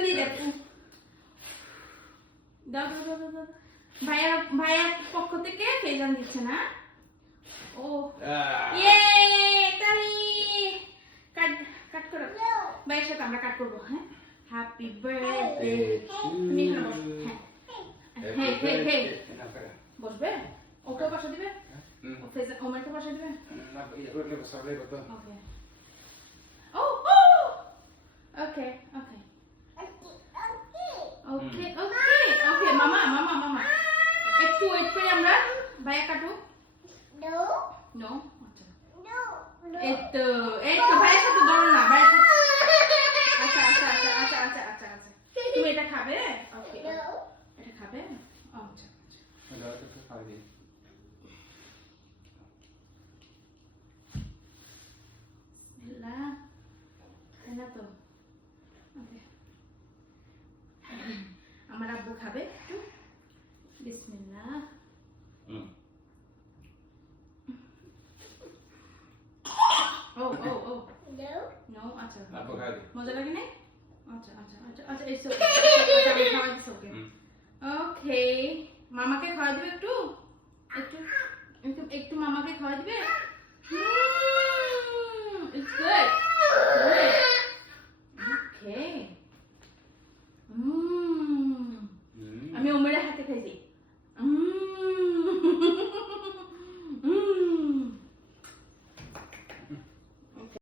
ফেজান দিয়ে দেখ দাও দাও দাও দাও ভাইয়া ভাইয়া পক্ষ থেকে ফেজান দিচ্ছে না ও ইয়ে তালি কাট কাট করো ভাইয়ের সাথে আমরা কাট করবো হ্যাঁ হ্যাপি বার্থডে তুমি এখানে বসো হ্যাঁ হে হে হে বসবে ওকে বসা দিবে ফেজান ওমারকে বসা দিবে না ইয়ে করলে সবাই কত ওকে ও ও ওকে ওকে ওকে ওকে ওকে মামা মামা মামা একটু ওয়েট করে আমরা ভাইয়া কাটু নো আচ্ছা একটু একটু ভাইয়ের সাথে ধরো না ভাইয়ের সাথে আচ্ছা আচ্ছা আচ্ছা আচ্ছা আচ্ছা আচ্ছা আচ্ছা তুমি এটা খাবে ওকে এটা খাবে আচ্ছা আচ্ছা দাও তো খাই দিই বিসমিল্লাহ খাই না তো ওকে আমার আব্বু খাবে একটু বিসমিল্লাহ ও ও ও নো আচ্ছা আপু খাই দিই মজা লাগে না আচ্ছা আচ্ছা আচ্ছা আচ্ছা ইটস ওকে খাওয়া দিস ওকে ওকে মামাকে খাওয়া দিবে একটু একটু একটু একটু মামাকে খাওয়া দিবে